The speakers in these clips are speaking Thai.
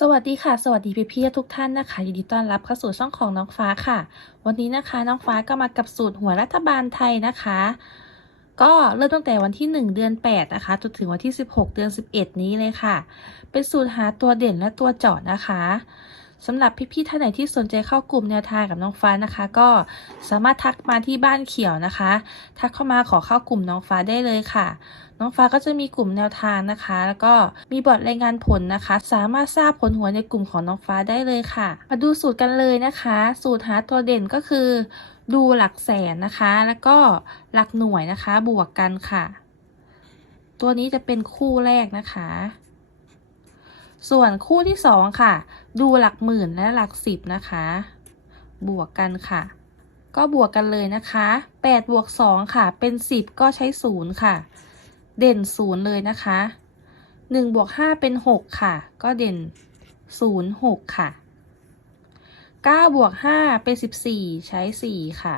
สวัสดีค่ะ สวัสดีพี่พี่ทุกท่านนะคะยินดีต้อนรับเข้าสู่ช่องของน้องฟ้าค่ะ วันนี้นะคะน้องฟ้าก็มากับสูตรหัวรัฐบาลไทยนะคะ ก็เริ่มตั้งแต่วันที่ 1 เดือน 8 นะคะจนถึงวันที่ 16 เดือน 11 นี้เลยค่ะ เป็นสูตรหาตัวเด่นและตัวเจาะนะคะ สำหรับพี่ๆท่านไหนที่สนใจเข้ากลุ่มแนวทางกับน้องฟ้านะคะ ก็สามารถทักมาที่บ้านเขียวนะคะ ทักเข้ามาขอเข้ากลุ่มน้องฟ้าได้เลยค่ะ น้องฟ้าก็จะมีกลุ่มแนวทางนะคะ แล้วก็มีบอร์ดรายงานผลนะคะ สามารถทราบผลหัวในกลุ่มของน้องฟ้าได้เลยค่ะ มาดูสูตรกันเลยนะคะ สูตรหาตัวเด่นก็คือ ดูหลักแสนนะคะ แล้วก็หลักหน่วยนะคะ บวกกันค่ะ ตัวนี้จะเป็นคู่แรกนะคะ ส่วนคู่ที่สองค่ะ ดูหลักหมื่นและหลักสิบนะคะ บวกกันค่ะ ก็บวกกันเลยนะคะ8บวก2ค่ะ เป็น 10 ก็ใช้0ค่ะ เด่น0เลยนะคะ1บวก5เป็น 6 ค่ะ ก็เด่น0 6ค่ะ9บวก5เป็น 14 ใช้ 4 ค่ะ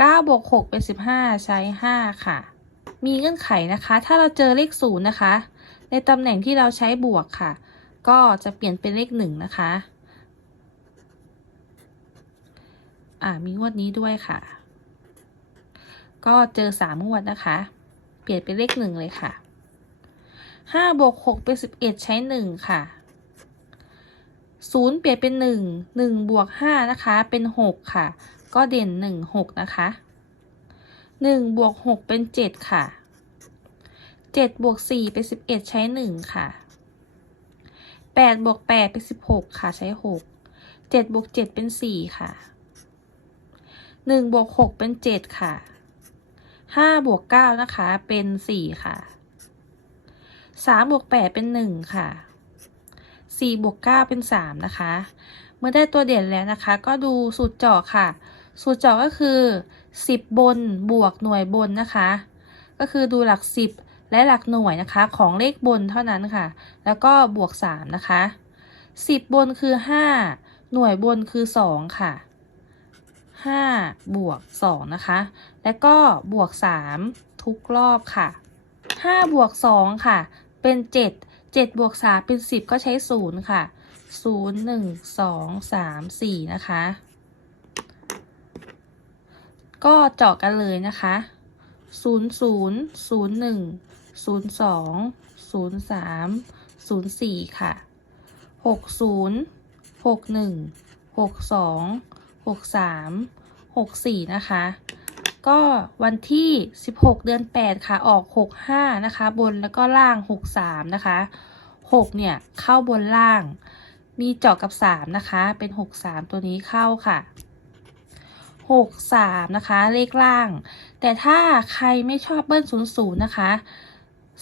9บวก6เป็น 15 ใช้ 5 ค่ะ มีเงื่อนไขนะคะ ถ้าเราเจอเลข0นะคะ ในตำแหน่งที่เราใช้บวกค่ะ ก็จะเปลี่ยนเป็นเลข1นะคะ อ่า มีงวดนี้ด้วยค่ะ ก็เจอสามงวดนะคะ เปลี่ยนเป็นเลขหนึ่งเลยค่ะห้าบวกหกเป็นสิบเอ็ดใช้หนึ่งค่ะศูนย์เปลี่ยนเป็นหนึ่งหนึ่งบวกห้านะคะ เป็นหกค่ะ ก็เด่นหนึ่งหกนะคะ หนึ่งบวกหกเป็นเจ็ดค่ะเจ็ดบวกสี่เป็นสิบเอ็ดใช้หนึ่งค่ะแปดบวกแปดเป็นสิบหกค่ะใช้หกเจ็ดบวกเจ็ดเป็นสี่ค่ะหนึ่งบวกหกเป็นเจ็ดค่ะห้าบวกเก้านะคะเป็นสี่ค่ะสามบวกแปดเป็นหนึ่งค่ะสี่บวกเก้าเป็นสามนะคะ เมื่อได้ตัวเด่นแล้วนะคะ ก็ดูสูตรเจาะค่ะ สูตรเจาะก็คือสิบบนบวกหน่วยบนนะคะ ก็คือดูหลักสิบและหลักหน่วยนะคะ ของเลขบนเท่านั้นค่ะ แล้วก็บวกสามนะคะสิบบนคือห้าหน่วยบนคือสองค่ะ 5 บวก 2 นะคะ แล้วก็บวก 3 ทุกรอบค่ะ 5 บวก 2 ค่ะ เป็น 7 7บวก3เป็น 10 ก็ใช้ 0 ค่ะ 0 1 2 3 4 นะคะ ก็เจาะกันเลยนะคะ 0 0 0 1 0 2 0 3 0 4 ค่ะ 60 61 62 63 64 นะคะ ก็วันที่ 16 เดือน 8 ค่ะ ออก 65 นะคะ บนแล้วก็ล่าง 63 นะคะ 6 เนี่ย เข้าบนล่าง มีเจาะกับ 3 นะคะ เป็น 63 ตัวนี้เข้าค่ะ 63 นะคะ เลขล่าง แต่ถ้าใครไม่ชอบเบิ้ล00 นะคะ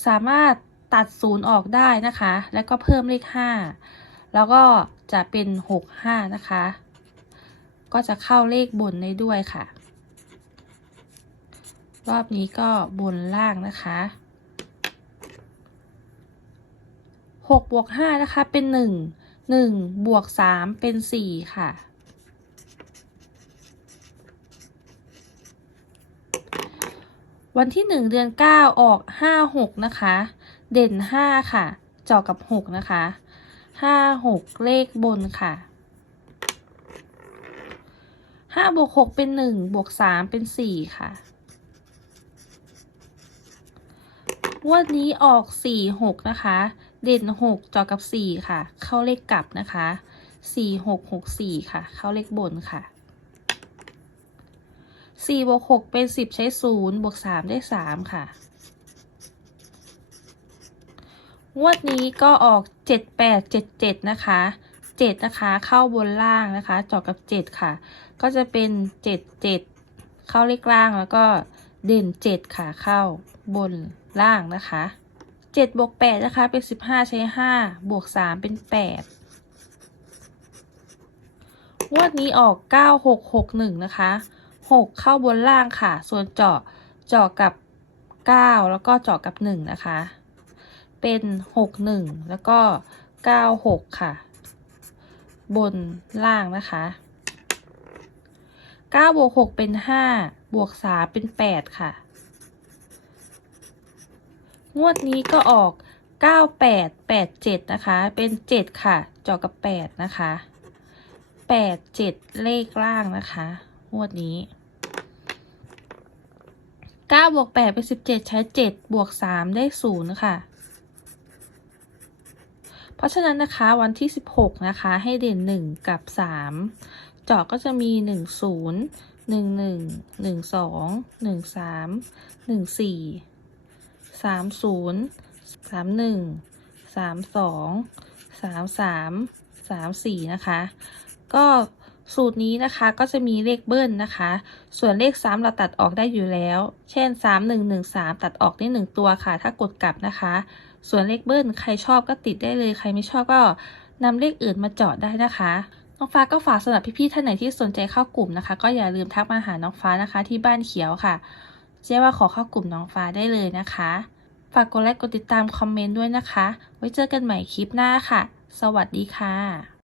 สามารถตัด 0 ออกได้นะคะ แล้วก็เพิ่มเลข 5 แล้วก็จะเป็น 65 นะคะ ก็จะเข้าเลขบนได้ด้วยค่ะ รอบนี้ก็บนล่างนะคะหกบวกห้านะคะเป็นหนึ่งหนึ่งบวกสามเป็นสี่ค่ะ วันที่หนึ่งเดือนเก้าออกห้าหกนะคะ เด่นห้าค่ะเจาะกับหกนะคะห้าหกเลขบนค่ะห้าบวกหกเป็นหนึ่งบวกสามเป็นสี่ค่ะงวดนี้ออกสี่หกนะคะ เด่นหกจอกับสี่ค่ะ เข้าเลขกลับนะคะสี่หกหกสี่ค่ะ เข้าเลขบนค่ะ สี่บวกหกเป็นสิบใช้ศูนย์บวกสามได้สามค่ะงวดนี้ก็ออกเจ็ดแปดเจ็ดเจ็ดนะคะเจ็ดนะคะเข้าบนล่างนะคะจอกับเจ็ดค่ะ ก็จะเป็นเจ็ดเจ็ดเข้าเลขล่างแล้วก็เด่นเจ็ดค่ะเข้าบนล่างนะคะเจ็ดบวกแปดนะคะเป็นสิบห้าใช้ห้าบวกสามเป็นแปดงวดนี้ออกเก้าหกหกหนึ่งนะคะ หกเข้าบนล่างค่ะ ส่วนเจาะเจาะกับเก้าแล้วก็เจาะกับหนึ่งนะคะ เป็นหกหนึ่งแล้วก็เก้าหกค่ะ บนล่างนะคะเก้าบวกหกเป็นห้าบวกสามเป็นแปดค่ะ งวดนี้ก็ออกเก้าแปดแปดเจ็ดนะคะ เป็นเจ็ดค่ะ เจาะกับแปดนะคะแปดเจ็ดเลขล่างนะคะ งวดนี้เก้าบวกแปดเป็นสิบเจ็ดใช้เจ็ดบวกสามได้ศูนย์ค่ะ เพราะฉะนั้นนะคะวันที่สิบหกนะคะให้เด่นหนึ่งกับสามเจาะก็จะมีหนึ่งศูนย์หนึ่งหนึ่งหนึ่งสองหนึ่งสามหนึ่งสี่สามศูนย์สามหนึ่งสามสองสามสามสามสี่นะคะ ก็ สูตรนี้นะคะก็จะมีเลขเบิ้ลนะคะ ส่วนเลขซ้ำเราตัดออกได้อยู่แล้ว เช่น 3 1 1 3 ตัดออกได้ 1 ตัวค่ะ ถ้ากดกลับนะคะ ส่วนเลขเบิ้ลใครชอบก็ติดได้เลย ใครไม่ชอบก็นำเลขอื่นมาเจาะได้นะคะน้องฟ้าก็ฝากสำหรับพี่ๆท่านไหนที่สนใจเข้ากลุ่มนะคะ ก็อย่าลืมทักมาหาน้องฟ้านะคะ ที่บ้านเขียวค่ะเจ๊ว่าขอเข้ากลุ่มน้องฟ้าได้เลยนะคะ ฝากกดไลค์กดติดตามคอมเมนต์ด้วยนะคะ ไว้เจอกันใหม่คลิปหน้าค่ะ สวัสดีค่ะ